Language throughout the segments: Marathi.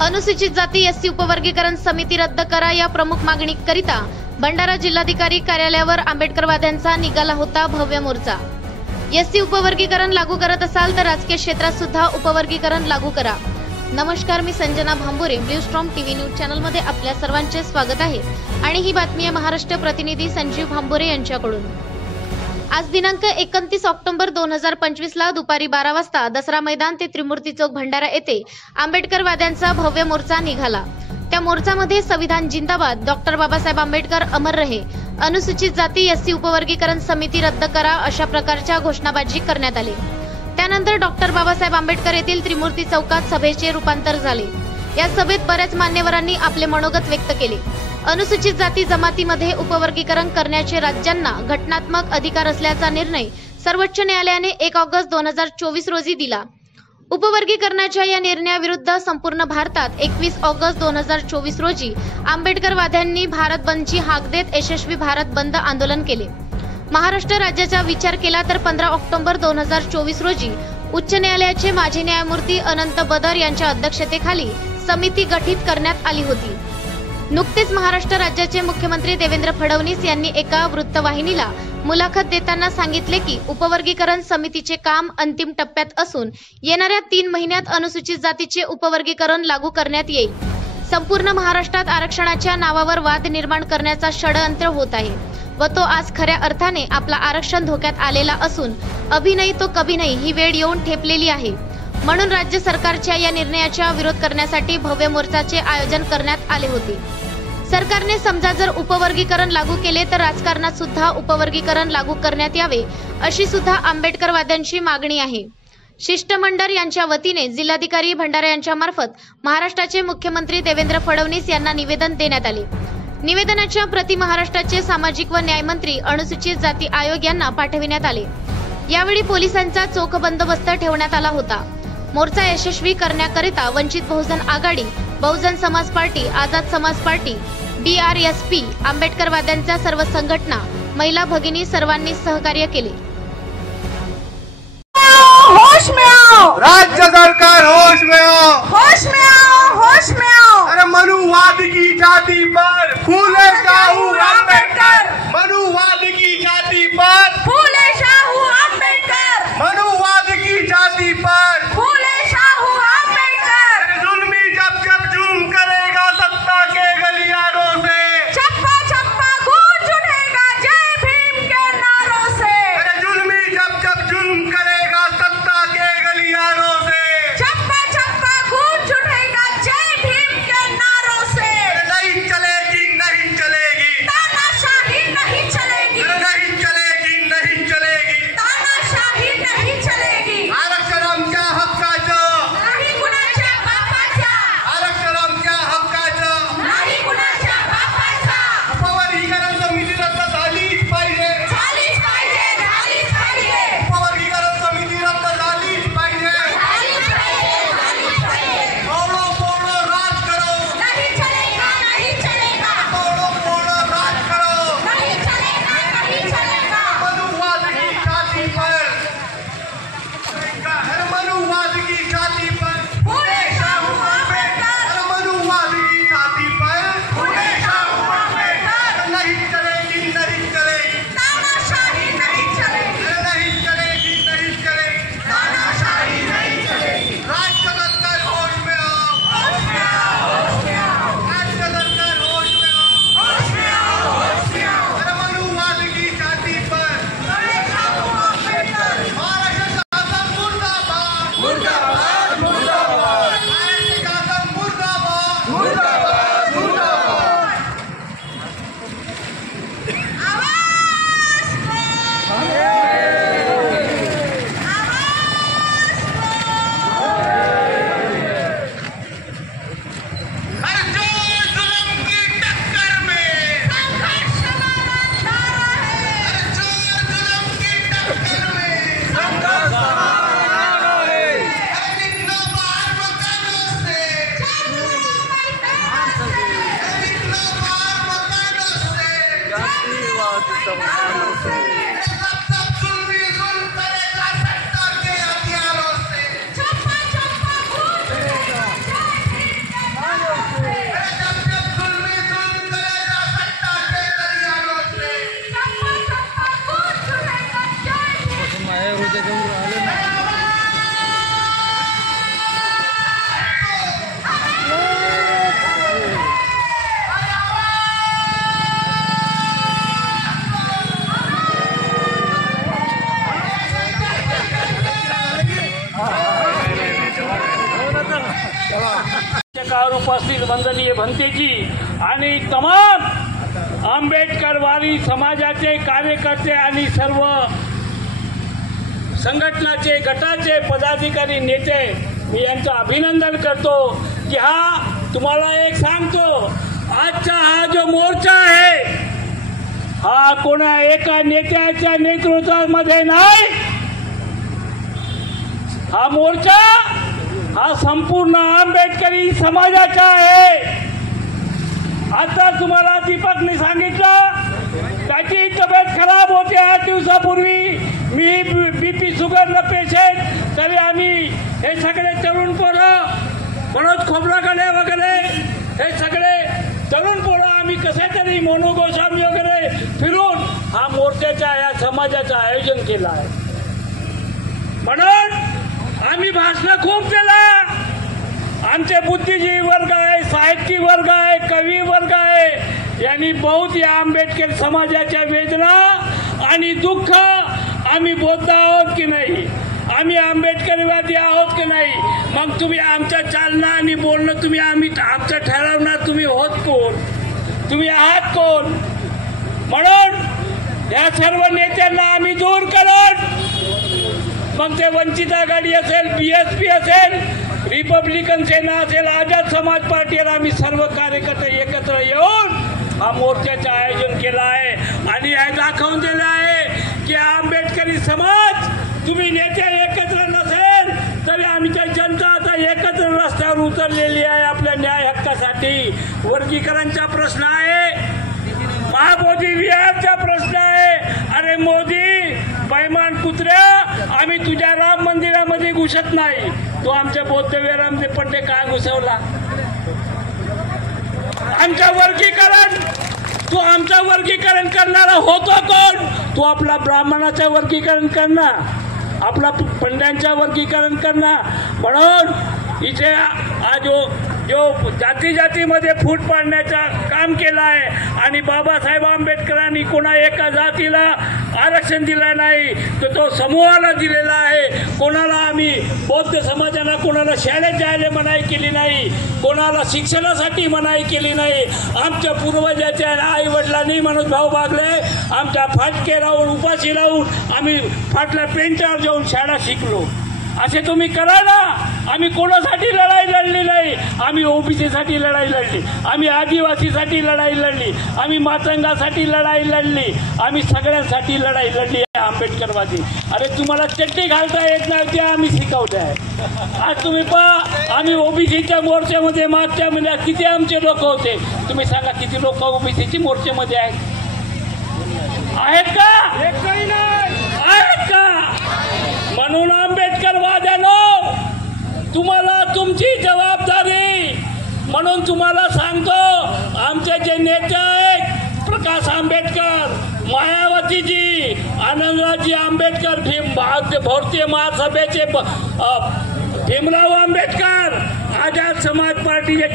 अनुसूचित जाती एससी उपवर्गीकरण समिती रद्द करा या प्रमुख मागणीकरिता भंडारा जिल्हाधिकारी कार्यालयावर आंबेडकरवाद्यांचा निघाला होता भव्य मोर्चा। एससी उपवर्गीकरण लागू करत असाल तर राजकीय क्षेत्रात सुद्धा उपवर्गीकरण लागू करा। नमस्कार, मी Sanjana Bhambore, blue storm TV news channel मध्ये आपल्या सर्वांचे स्वागत आहे आणि ही बातमी आहे महाराष्ट्र प्रतिनिधी संजीव भांबोरे यांच्याकडून। आज दिनांक 29 ऑक्टोबर 2025 ला दुपारी 12 वाजता दसरा मैदान ते त्रिमूर्ती चौक भंडारा येथे आंबेडकरवाद्यांचा भव्य मोर्चा निघाला। त्या मोर्चामध्ये संविधान जिंदाबाद, डॉक्टर बाबासाहेब आंबेडकर अमर रहे, अनुसूचित जाती एससी उपवर्गीकरण समिती रद्द करा अशा प्रकारच्या घोषणाबाजी करण्यात आली। त्यानंतर डॉक्टर बाबासाहेब आंबेडकर येथील त्रिमूर्ती चौकात सभेचे रूपांतर झाले। या सभेत बऱ्याच मान्यवरांनी आपले मनोगत व्यक्त केले। अनुसूचित जाती जमातीमध्ये उपवर्गीकरण करण्याचे राज्यांना घटनात्मक अधिकार असल्याचा निर्णय सर्वोच्च न्यायालयाने 1 ऑगस्ट 2024 रोजी दिला। उपवर्गीकरणाच्या या निर्णयाविरुद्ध संपूर्ण भारतात 21 ऑगस्ट 2024 रोजी आंबेडकरवाद्यांनी भारत बंदची हाक देत यशस्वी भारत बंद आंदोलन केले। महाराष्ट्र राज्याचा विचार केला तर 15 ऑक्टोबर 2024 रोजी उच्च न्यायालयाचे माजी न्यायमूर्ती अनंत बदर यांच्या अध्यक्षतेखाली समिती गठीत करण्यात आली होती। नुकतेच महाराष्ट्र राज्याचे मुख्यमंत्री देवेंद्र फडणवीस यांनी एका वृत्तवाहिनीला मुलाखत देताना सांगितले की उपवर्गीकरण समितीचे काम अंतिम टप्प्यात असून येणाऱ्या 3 महिन्यात अनुसूचित जातीचे उपवर्गीकरण लागू करण्यात येईल। संपूर्ण महाराष्ट्रात आरक्षणाच्या नावावर वाद निर्माण करण्याचा षडयंत्र होत आहे व तो आज खऱ्या अर्थाने आपला आरक्षण धोक्यात आलेला असून अभी नाही तो कभी नाही ही वेळ येऊन ठेपलेली आहे। म्हणून राज्य सरकारच्या या निर्णयाचा विरोध करण्यासाठी भव्य मोर्चाचे आयोजन करण्यात आले होते। सरकारने समजा जर उपवर्गीकरण लागू केले तर राजकारणात सुद्धा उपवर्गीकरण लागू करण्यात यावे अशी सुद्धा आंबेडकरवाद्यांची मागणी आहे। शिष्टमंडळ यांच्या वतीने जिल्हाधिकारी भंडारा यांच्या मार्फत महाराष्ट्राचे मुख्यमंत्री देवेंद्र फडणवीस यांना निवेदन देण्यात आले। निवेदनाच्या प्रति महाराष्ट्राचे सामाजिक व न्याय मंत्री अनुसूचित जाती आयोग यांना पाठविण्यात आले। यावेळी पोलिसांचा चोख बंदोबस्त ठेवण्यात आला होता। मोर्चा यशस्वी करण्याकरिता वंचित बहुजन आघाडी, बहुजन समाज पार्टी, आझाद समाज पार्टी, BRSP, आंबेडकरवाद्यांच्या सर्व संघटना, महिला भगिनी सर्वांनी सहकार्य केले। होश में आओ, राज्य सरकार होश में आओ, होश में आओ, होश में आओ। अरे मनुवाद की जाति पर फूले शाहू आंबेडकर, मनुवाद की जाति पर फूले शाहू आंबेडकर, मनुवाद की जाति पर फूले शाहू आंबेडकर। जुल्मी जब जब जुल्म करेगा सत्ता के गलियारों से, चप्पा चप्पा गूंज उठेगा जय भीम के नारों से। अरे जुल्मी जब जब जुल्म करेगा सत्ता के गलियारों से, कावर उपस्थित वंदनीय भंतेजी आणि तमाम आंबेडकरवादी समाजाचे कार्यकर्ते आणि सर्व संघटनाचे गटाचे पदाधिकारी नेते मी यांचं अभिनंदन करतो की तुम्हाला एक सांगतो, आजचा हा जो मोर्चा आहे हा कोणा एका नेत्याच्या नेतृत्वामध्ये नाही, हा मोर्चा हा संपूर्ण आंबेडकरी समाजाचा आहे। आता तुम्हाला दीपकने सांगितलं त्याची तब्येत खराब होते 8 दिवसापूर्वी, मी बीपी शुगरला पेशंट, तरी आम्ही हे सगळे तरुण पोरं मनोज खोबरागडे वगैरे हे सगळे तरुण पोरं आम्ही कसे तरी मोनू गोस्वामी वगैरे फिरून हा मोर्चाचा या समाजाचं आयोजन केलं आहे। म्हणून आम्ही भाषण खूप केलं, आमचे बुद्धिजीवी वर्ग आहे, साहित्यिक वर्ग आहे, कवी वर्ग आहे, यांनी बहुत या आंबेडकर समाजाच्या वेदना आणि दुःख आम्ही बोलत आहोत की नाही, आम्ही आंबेडकरवादी आहोत की नाही। मग तुम्ही आमचं चालणं आणि बोलणं तुम्ही आमचं ठरवणार, तुम्ही होत कोण, तुम्ही आहात कोण। म्हणून या सर्व नेत्यांना आम्ही दूर करून मग ते वंचित आघाडी असेल, BSP असेल, रिपब्लिकन सेना असेल, आझाद समाज पार्टीला आम्ही सर्व कार्यकर्ते एकत्र येऊन हा मोर्चाचं आयोजन केलं आहे आणि हे दाखवून दिलं आहे की आंबेडकरी समाज तुम्ही नेते एकत्र नसेल तरी आमच्या जनता आता एकत्र रस्त्यावर उतरलेली आहे आपल्या न्याय हक्कासाठी। वर्गीकरणचा प्रश्न आहे, महाबोधी विहारचा प्रश्न आहे। अरे मोदी बैमान कुत्र्या, आम्ही तुझ्या राम मंदिरामध्ये घुसत नाही, तो आमच्या बौद्ध विहारामध्ये पडले काय घुसवला? आमचं वर्गीकरण, तू आमचं वर्गीकरण करणारा होतो कोण? तू आपला ब्राह्मणाचं वर्गीकरण करणार, आपला पंड्यांचं वर्गीकरण करणार। म्हणून इथे जो जातीमध्ये फूट पाडण्याचं काम केलं आहे आणि बाबासाहेब आंबेडकरांनी कोणा एका जातीला आरक्षण दिलं नाही, तर तो समूहाला दिलेला आहे। कोणाला आम्ही बौद्ध समाजाला कोणाला शाळेत जायला मनाई केली नाही, कोणाला शिक्षणासाठी मनाई केली नाही। आमच्या पूर्वजाच्या आई वडिलांनी मनोज भाऊ बागले आमच्या फाटके राहून उपाशी राहून आम्ही फाटल्या पेंटावर जाऊन शाळा शिकलो। असे तुम्ही करा ना। आम्ही कोणासाठी लढाई लढली नाही, आम्ही ओबीसीसाठी लढाई लढली, आम्ही आदिवासीसाठी लढाई लढली, आम्ही मातंगासाठी लढाई लढली, आम्ही सगळ्यांसाठी लढाई लढली आहे आंबेडकरवादी। अरे तुम्हाला चट्टी घालता येत नाही ते आम्ही शिकवलं आहे। आज तुम्ही पहा, आम्ही ओबीसीच्या मोर्चामध्ये मागच्या महिन्यात किती आमचे लोक होते, तुम्ही सांगा किती लोक ओबीसीची मोर्चामध्ये आहेत का? एकही नाही आहेत का? म्हणून आंबेडकरवाद्यांनो, तुम्हाला तुमची जबाबदारी, म्हणून तुम्हाला सांगतो, आमचे जे नेते आहेत प्रकाश आंबेडकर, मायावतीजी, आनंदरावजी आंबेडकर, भारतीय महासभेचे भीमराव आंबेडकर, आझाद समाज पार्टीचे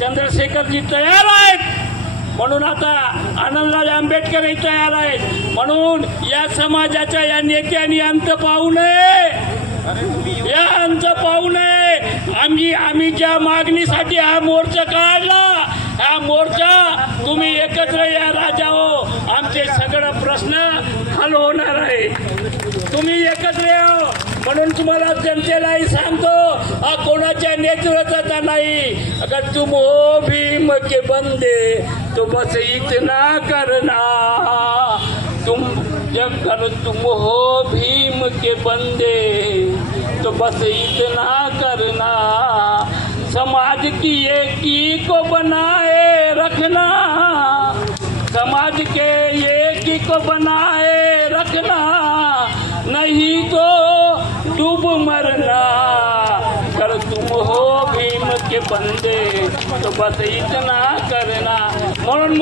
चंद्रशेखरजी तयार आहेत। म्हणून आता आनंदराव आंबेडकरही तयार आहेत। म्हणून या समाजाच्या या नेत्यांनी अंत पाहू नये, या अंत पाहू नये। आम्ही ज्या मागणीसाठी हा मोर्चा काढला, हा मोर्चा तुम्ही एकत्र या राजा हो, आमचे सगळं प्रश्न हल होणार आहे, तुम्ही एकत्र या। म्हणून तुम्हाला जनतेलाही सांगतो, हा कोणाच्या नेतृत्वाचा नाही। अगर तुम हो भीम के बंदे तो बस इतना करना, तुम हो भीम के बंदे तो बस इतना करना, समाज की एकी को बनाए रखना, समाज के एकी को बनाए रखना, नहीं तो डूब मरना। कर तुम हो भीम के बंदे तो बस इतना करना। म्हणून